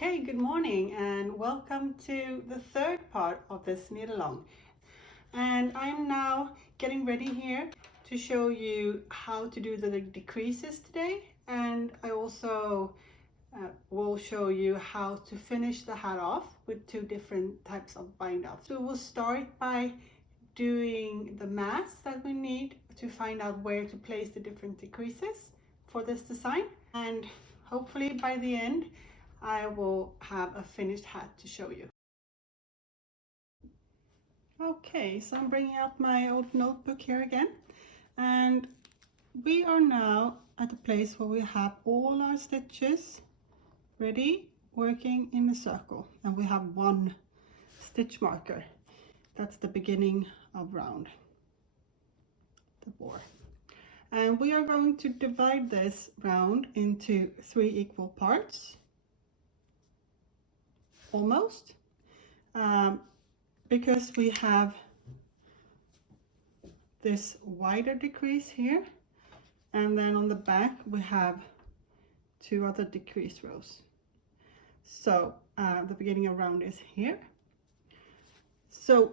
Okay, good morning and welcome to the third part of this knit along. And I'm now getting ready here to show you how to do the decreases today, and I also will show you how to finish the hat off with two different types of bind off. So we'll start by doing the maths that we need to find out where to place the different decreases for this design, and hopefully by the end I will have a finished hat to show you. Okay, so I'm bringing out my old notebook here again, and we are now at a place where we have all our stitches ready, working in a circle, and we have one stitch marker. That's the beginning of round, the bore. And we are going to divide this round into 3 equal parts, almost, because we have this wider decrease here, and then on the back we have 2 other decrease rows. So the beginning of round is here. So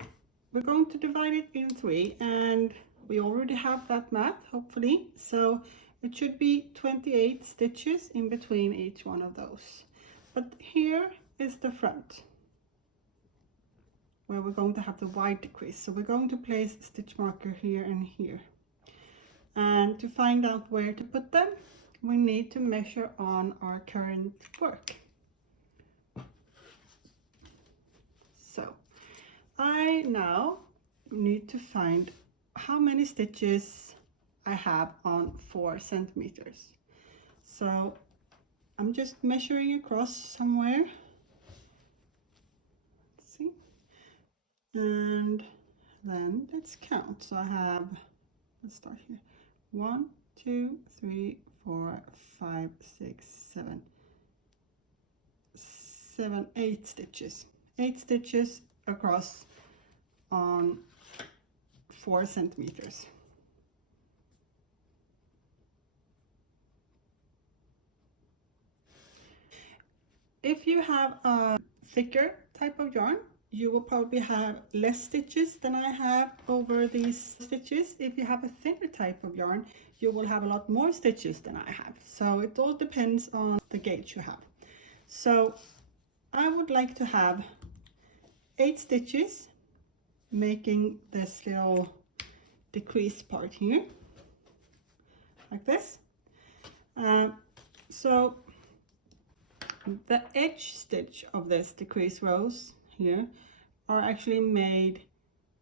we're going to divide it in 3, and we already have that math, hopefully. So it should be 28 stitches in between each one of those. But here is the front, where we're going to have the wide decrease. So we're going to place a stitch marker here and here. And to find out where to put them, we need to measure on our current work. So I now need to find how many stitches I have on 4 centimeters. So I'm just measuring across somewhere. Let's see. And then let's count. So I have, let's start here. 1, 2, 3, 4, 5, 6, 7, 8 stitches. 8 stitches across on 4 centimeters. If you have a thicker type of yarn, you will probably have less stitches than I have over these stitches. If you have a thinner type of yarn, you will have a lot more stitches than I have. So it all depends on the gauge you have. So I would like to have 8 stitches, making this little decrease part here, like this. So the edge stitch of this decrease rows here are actually made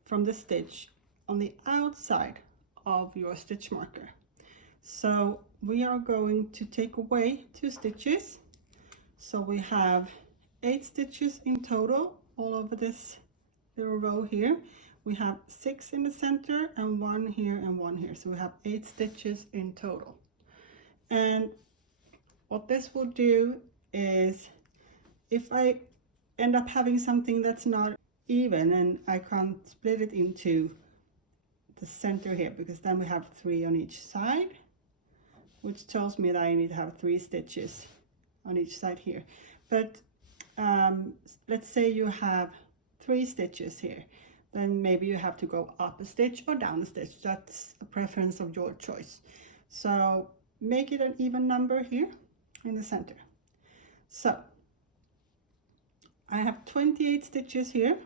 from the stitch on the outside of your stitch marker. So we are going to take away 2 stitches. So we have 8 stitches in total all over this little row here. We have 6 in the center and 1 here and 1 here. So we have 8 stitches in total. And what this will do is, if I end up having something that's not even and I can't split it into the center here, because then we have 3 on each side, which tells me that I need to have 3 stitches on each side here. But let's say you have 3 stitches here, then maybe you have to go up a stitch or down a stitch. That's a preference of your choice. So make it an even number here in the center. So I have 28 stitches here.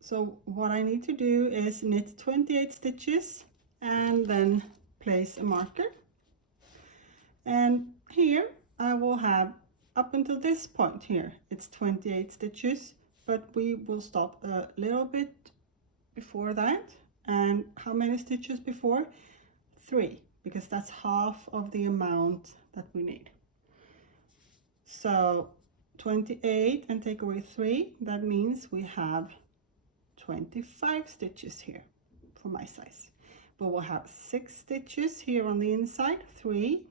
So what I need to do is knit 28 stitches and then place a marker. And here I will have, up until this point here, it's 28 stitches, but we will stop a little bit before that. And how many stitches before? 3, because that's half of the amount that we need. So 28 and take away 3, that means we have 25 stitches here for my size. But we'll have 6 stitches here on the inside, 3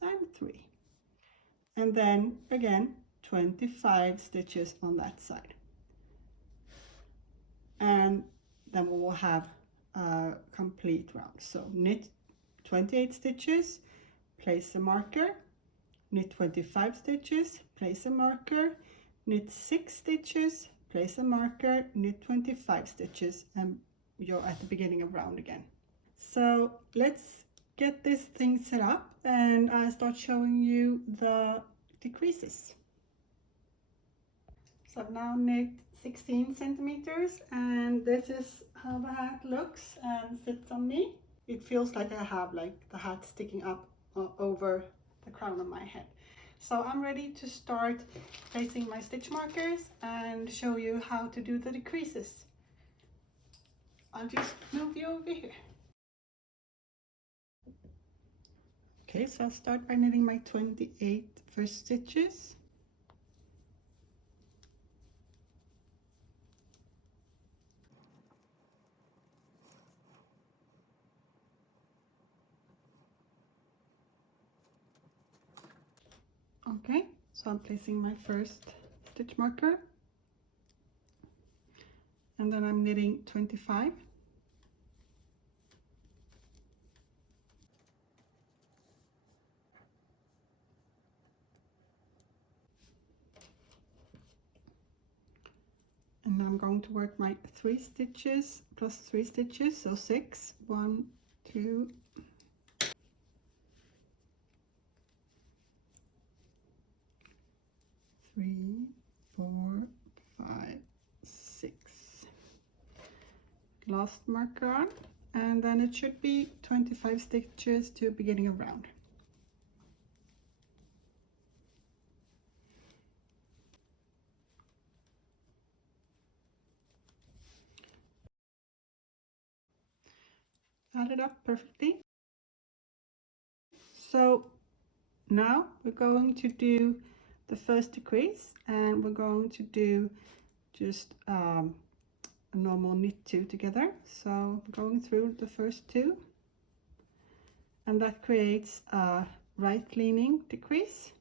and 3. And then again 25 stitches on that side. And then we will have a complete round. So knit 28 stitches, place a marker, knit 25 stitches, place a marker, knit 6 stitches, place a marker, knit 25 stitches, and you're at the beginning of round again. So let's get this thing set up and I'll start showing you the decreases. So I've now knit 16 centimeters and this is how the hat looks and sits on me. It feels like I have the hat sticking up over the crown of my head. So I'm ready to start placing my stitch markers and show you how to do the decreases. I'll just move you over here. Okay, so I'll start by knitting my 28 first stitches. Okay, so I'm placing my first stitch marker and then I'm knitting 25. And I'm going to work my 3 stitches plus 3 stitches, so 6. 1, 2, 3, 4, 5, 6. Last marker on, and then it should be 25 stitches to beginning of round. Add it up perfectly. So now we're going to do the first decrease and we're going to do just a normal knit 2 together. So going through the first 2 and that creates a right leaning decrease,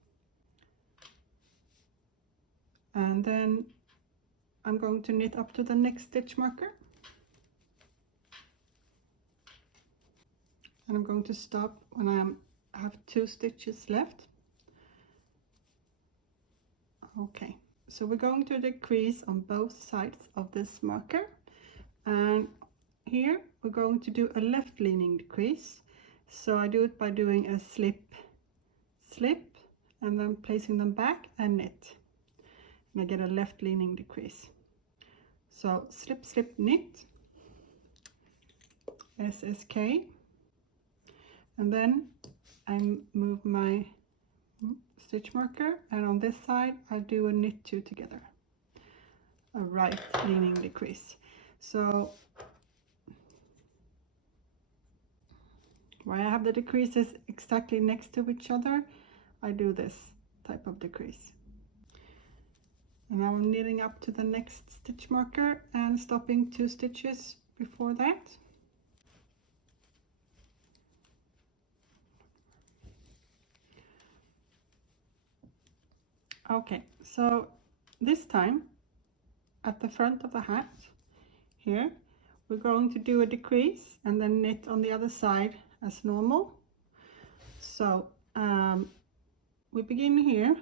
and then I'm going to knit up to the next stitch marker and I'm going to stop when I have 2 stitches left. Okay, so we're going to decrease on both sides of this marker, and here we're going to do a left leaning decrease. So I do it by doing a slip, slip, and then placing them back and knit, and I get a left leaning decrease. So slip, slip, knit, SSK, and then I move my stitch marker, and on this side I do a knit 2 together, a right leaning decrease. So where I have the decreases exactly next to each other, I do this type of decrease. And now I'm knitting up to the next stitch marker and stopping 2 stitches before that. Okay, so this time at the front of the hat here, we're going to do a decrease and then knit on the other side as normal. So we begin here,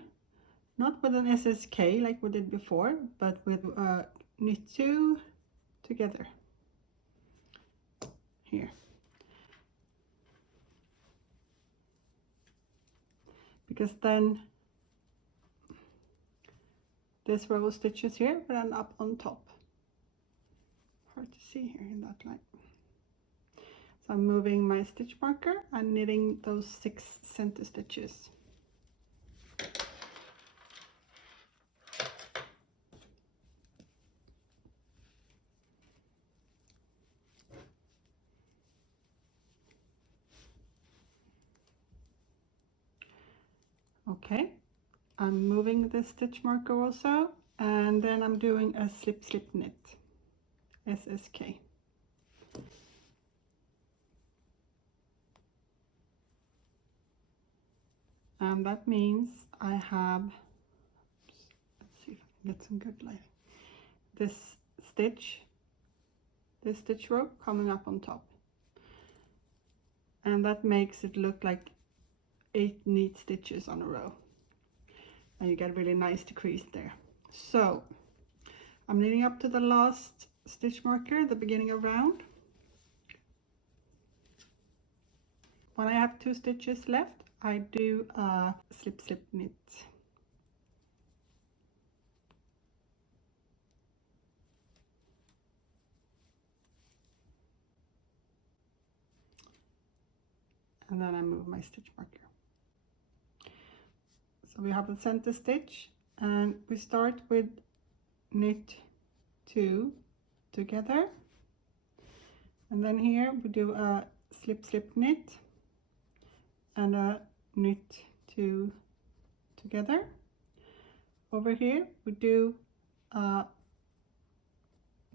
not with an SSK like we did before, but with knit 2 together here, because then this row of stitches here will end up on top. Hard to see here in that light. So I'm moving my stitch marker and knitting those 6 center stitches. Okay, I'm moving the stitch marker also, and then I'm doing a slip, slip, knit, SSK. And that means I have, let's see if I can get some good lighting, this stitch row coming up on top, and that makes it look like 8 neat stitches on a row, and you get a really nice decrease there. So I'm knitting up to the last stitch marker, the beginning of round. When I have 2 stitches left, I do a slip slip knit. And then I move my stitch marker. So we have the center stitch, and we start with knit 2 together, and then here we do a slip slip knit and a knit 2 together. Over here we do a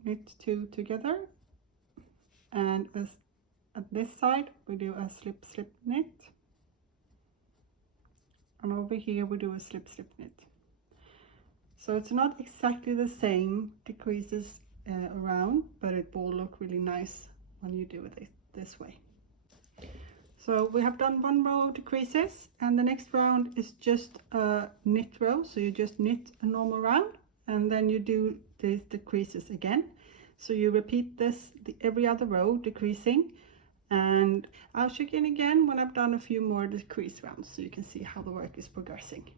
knit 2 together, and at this side we do a slip slip knit, and over here we do a slip slip knit. So it's not exactly the same decreases around, but it will look really nice when you do it this way. So we have done 1 row of decreases, and the next round is just a knit row. So you just knit a normal round, and then you do these decreases again. So you repeat this every other row decreasing, and I'll check in again when I've done a few more decrease rounds so you can see how the work is progressing.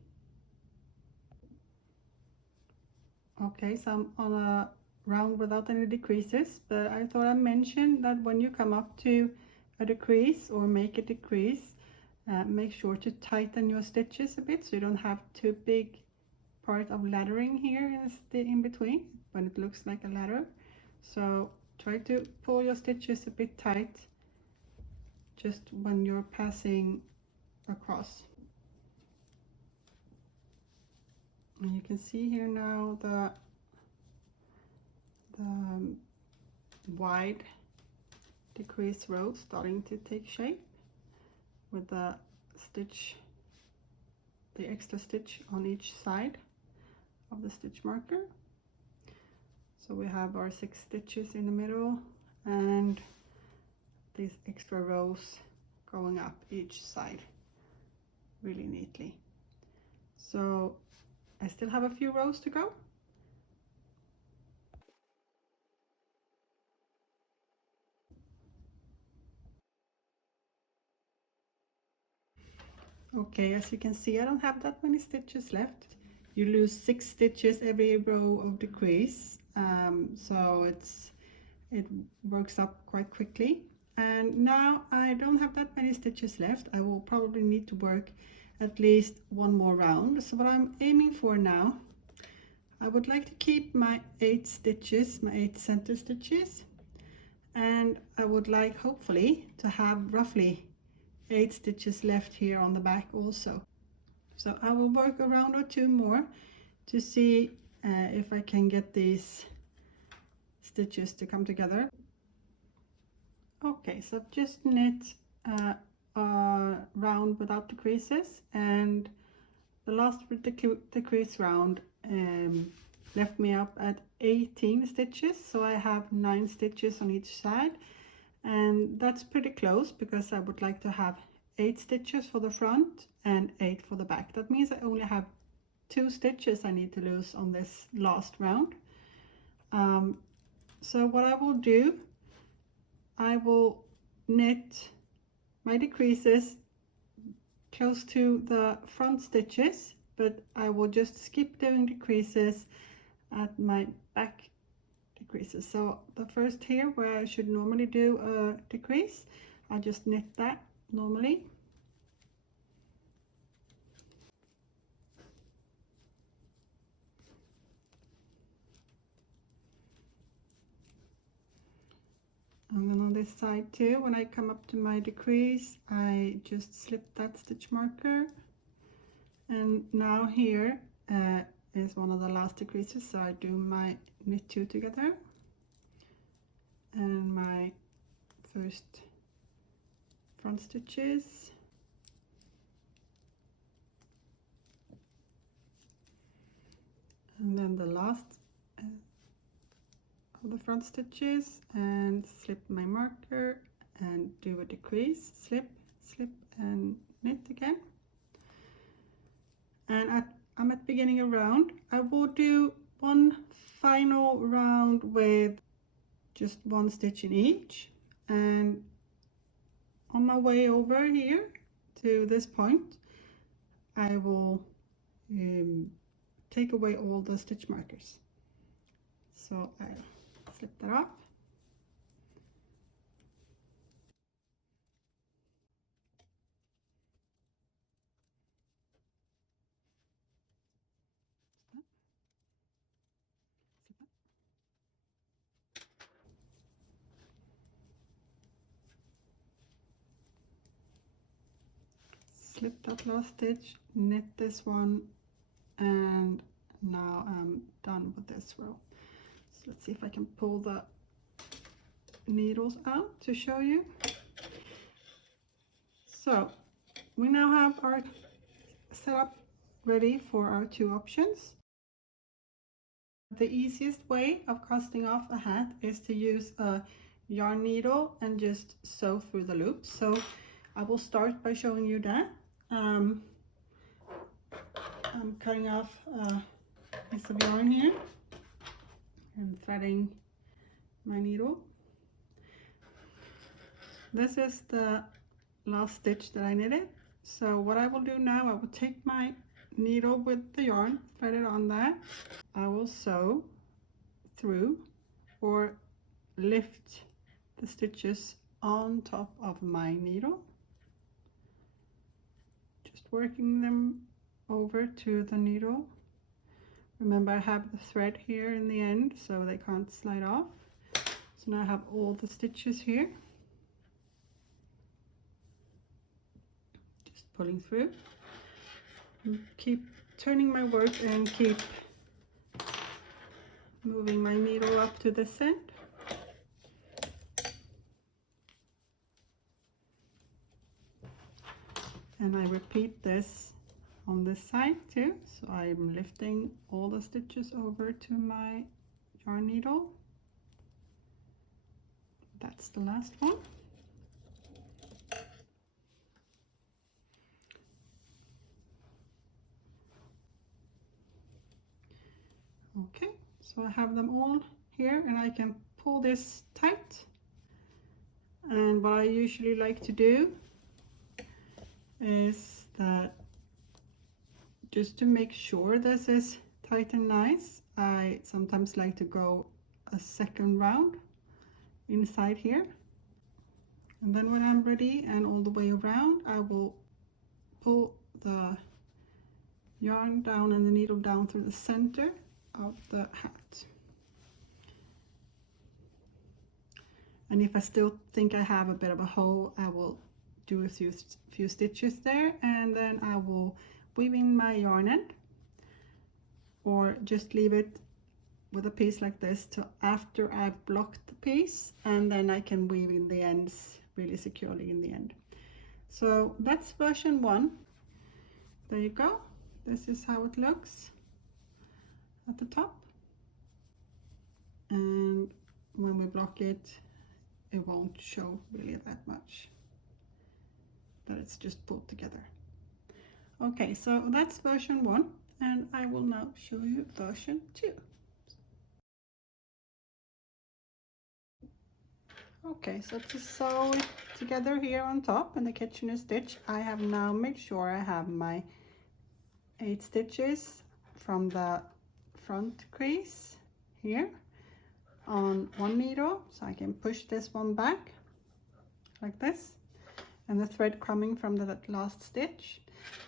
Okay, so I'm on a round without any decreases, but I thought I mentioned that when you come up to a decrease or make a decrease, make sure to tighten your stitches a bit so you don't have too big part of laddering here in between when it looks like a ladder. So try to pull your stitches a bit tight just when you're passing across. And you can see here now the wide decrease row starting to take shape with the extra stitch on each side of the stitch marker. So we have our 6 stitches in the middle and these extra rows going up each side really neatly. So I still have a few rows to go. Okay, as you can see, I don't have that many stitches left. You lose 6 stitches every row of decrease, so it works up quite quickly. And now I don't have that many stitches left. I will probably need to work at least 1 more round. So what I'm aiming for now, I would like to keep my 8 stitches, my 8 center stitches, and I would like hopefully to have roughly 8 stitches left here on the back also. So I will work a round or 2 more to see if I can get these stitches to come together. Okay, so I've just knit a round without decreases, and the last decrease round left me up at 18 stitches, so I have 9 stitches on each side, and that's pretty close because I would like to have 8 stitches for the front and 8 for the back. That means I only have 2 stitches I need to lose on this last round. So what I will do, I will knit my decreases close to the front stitches, but I will just skip doing decreases at my back decreases. So the first here where I should normally do a decrease, I just knit that normally. And then on this side too, when I come up to my decrease, I just slip that stitch marker. And now here is one of the last decreases, so I do my knit 2 together and my first front stitches, and then the last of the front stitches, and slip my marker and do a decrease, slip, slip, and knit again. and I'm at the beginning of round. I will do one final round with just one stitch in each, and on my way over here to this point I will take away all the stitch markers. So I'll slip that off. Slip that last stitch, knit this one, and now I'm done with this row. So let's see if I can pull the needles out to show you. So we now have our setup ready for our two options. The easiest way of casting off a hat is to use a yarn needle and just sew through the loops. So I will start by showing you that. I'm cutting off a piece of yarn here and threading my needle. This is the last stitch that I knitted. So what I will do now, I will take my needle with the yarn, thread it on that. I will sew through or lift the stitches on top of my needle, just working them over to the needle. Remember, I have the thread here in the end so they can't slide off. So now I have all the stitches here, just pulling through. Keep turning my work and keep moving my needle up to this end. And I repeat this on this side too. So I'm lifting all the stitches over to my yarn needle. That's the last one. Okay, so I have them all here and I can pull this tight. And what I usually like to do is that just to make sure this is tight and nice, I sometimes like to go a second round inside here. And then when I'm ready and all the way around, I will pull the yarn down and the needle down through the center of the hat. And if I still think I have a bit of a hole, I will do a few stitches there, and then I will weave in my yarn end, or just leave it with a piece like this till after I've blocked the piece, and then I can weave in the ends really securely in the end. So that's version 1. There you go. This is how it looks at the top, and when we block it, it won't show really that much, that it's just pulled together. Okay, so that's version 1, and I will now show you version 2. Okay, so to sew it together here on top in the Kitchener stitch, I have now made sure I have my 8 stitches from the front crease here on one needle, so I can push this one back like this, and the thread coming from the last stitch,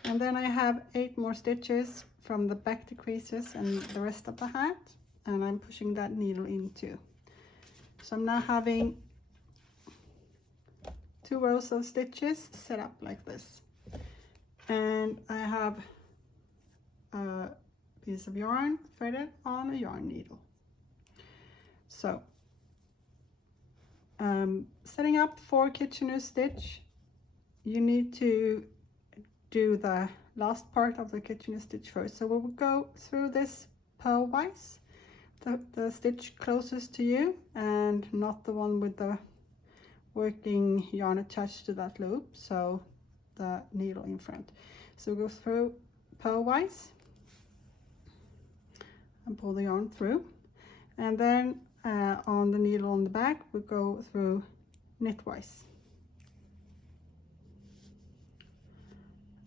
and then I have 8 more stitches from the back decreases and the rest of the hat, and I'm pushing that needle into. So I'm now having 2 rows of stitches set up like this, and I have a piece of yarn threaded on a yarn needle. So setting up for Kitchener stitch, you need to do the last part of the Kitchener stitch first. So we'll go through this purlwise, the stitch closest to you and not the one with the working yarn attached to that loop, so the needle in front. So go through purlwise and pull the yarn through, and then on the needle on the back we go through knitwise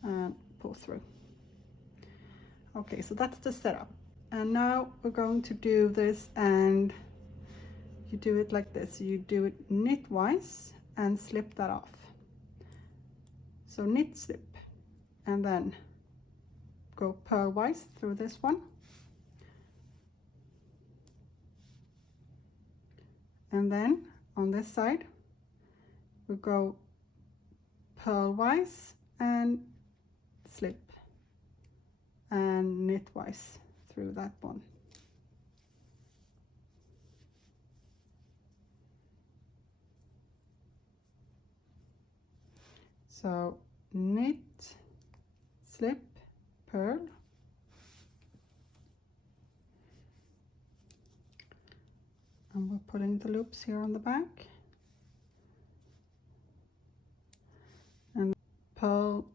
and pull through. Okay, so that's the setup, and now we're going to do this, and you do it like this. You do it knitwise and slip that off. So knit, slip, and then go purlwise through this one, and then on this side we go purlwise and slip and knitwise through that one. So knit, slip, purl, and we're pulling the loops here on the back, and purl,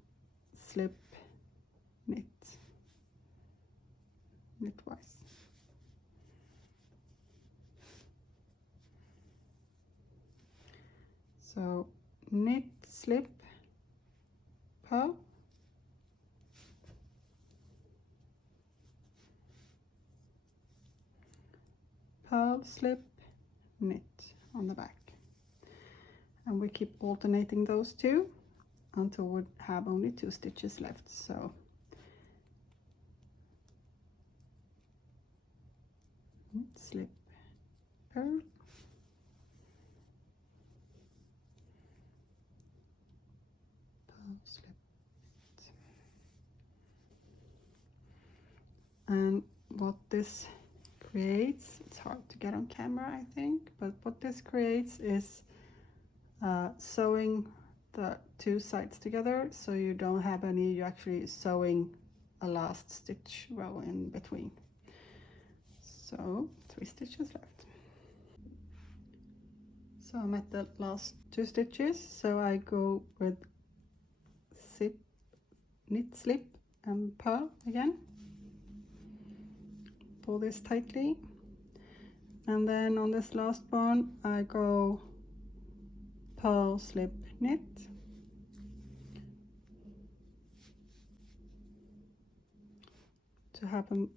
slip, knit, knitwise. So knit, slip, purl, purl, slip, knit on the back, and we keep alternating those two until we have only 2 stitches left. So knit, slip, purl, purl, slip, knit. And what this creates, it's hard to get on camera I think, but what this creates is sewing the 2 sides together, so you don't have any, you're actually sewing a last stitch row in between. So 3 stitches left. So I'm at the last 2 stitches, so I go with zip, knit, slip and purl again. Pull this tightly, and then on this last one I go purl, slip, knit, to have them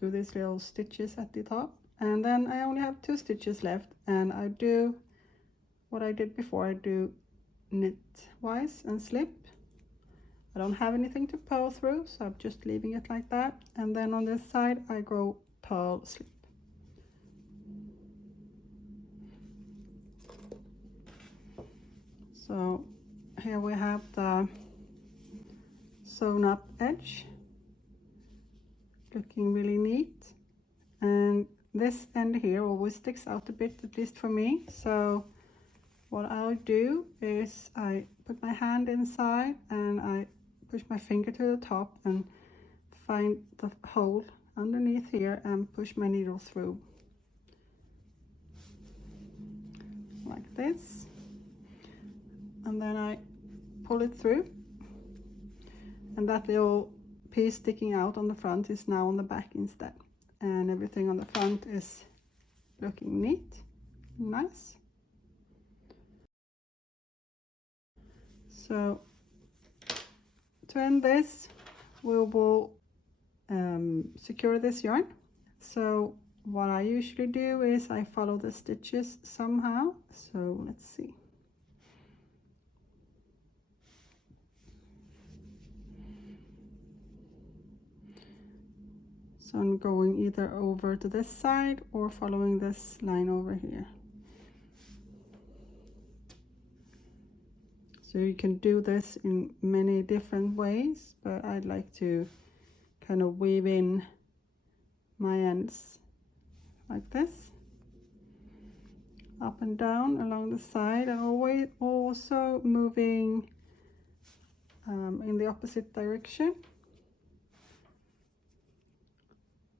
do these little stitches at the top, and then I only have 2 stitches left, and I do what I did before. I do knitwise and slip. I don't have anything to purl through, so I'm just leaving it like that, and then on this side I go purl, slip. So here we have the sewn up edge, looking really neat, and this end here always sticks out a bit, at least for me. So what I'll do is I put my hand inside and I push my finger to the top and find the hole underneath here and push my needle through like this, and then I pull it through, and that little piece sticking out on the front is now on the back instead, and everything on the front is looking neat, nice. So to end this, we will secure this yarn. So what I usually do is I follow the stitches somehow. So let's see. So I'm going either over to this side or following this line over here. So you can do this in many different ways, but I'd like to kind of weave in my ends like this, up and down along the side, and always also moving in the opposite direction.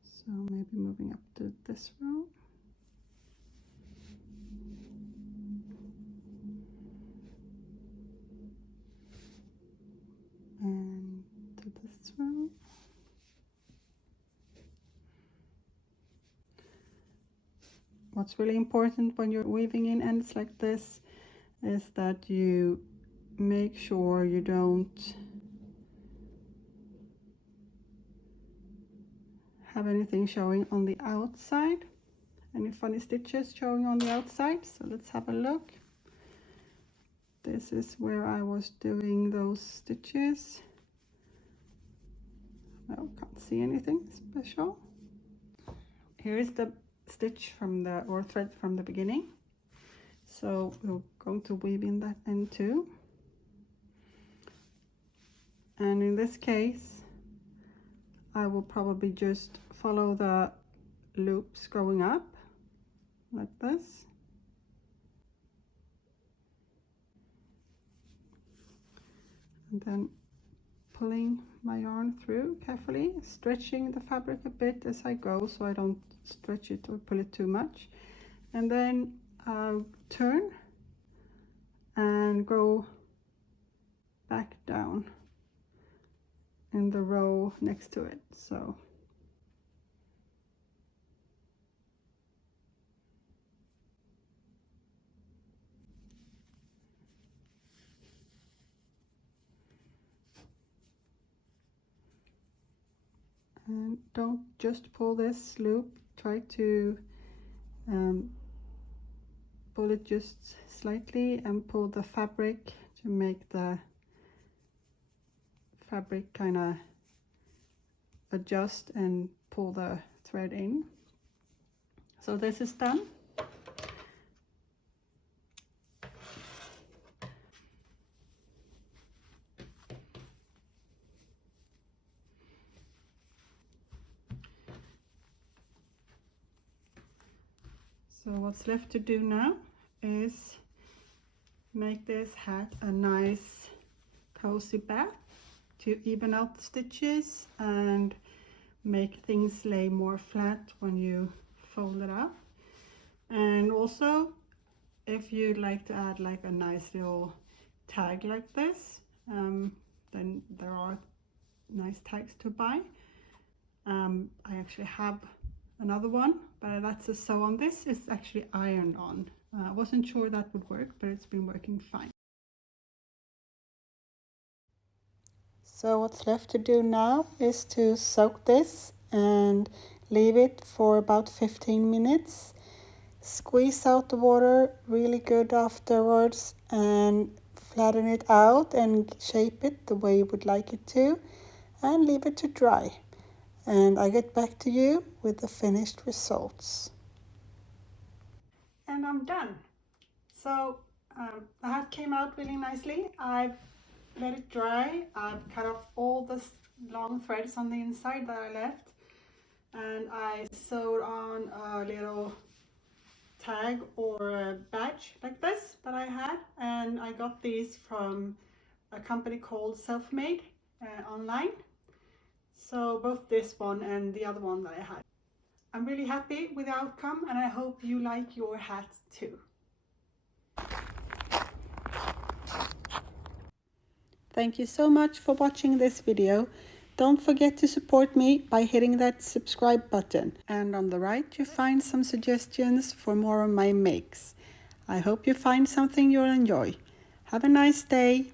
So maybe moving up to this row. And to this row. what's really important when you're weaving in ends like this is that you make sure you don't have anything showing on the outside, any funny stitches showing on the outside. So let's have a look. This is where I was doing those stitches. No, can't see anything special. Here is the stitch from the, or thread from the beginning. So we're going to weave in that end too. And in this case, I will probably just follow the loops going up like this. And then pulling my yarn through carefully, stretching the fabric a bit as I go so I don't stretch it or pull it too much. And then I'll turn and go back down in the row next to it. So and don't just pull this loop, try to pull it just slightly and pull the fabric to make the fabric kind of adjust and pull the thread in. So this is done. So what's left to do now is make this hat a nice cozy back to even out the stitches and make things lay more flat when you fold it up. And also, if you'd like to add like a nice little tag like this, then there are nice tags to buy. I actually have another one, but that's a sew on. This is actually ironed on. I wasn't sure that would work, but it's been working fine. So what's left to do now is to soak this and leave it for about 15 minutes. Squeeze out the water really good afterwards and flatten it out and shape it the way you would like it to, and leave it to dry. And I get back to you with the finished results. And I'm done. So the hat came out really nicely. I've let it dry. I've cut off all the long threads on the inside that I left, and I sewed on a little tag or a badge like this that I had, and I got these from a company called Selfmade online. So both this one and the other one that I had. I'm really happy with the outcome, and I hope you like your hat too. Thank you so much for watching this video. Don't forget to support me by hitting that subscribe button. And on the right you find some suggestions for more of my makes. I hope you find something you'll enjoy. Have a nice day.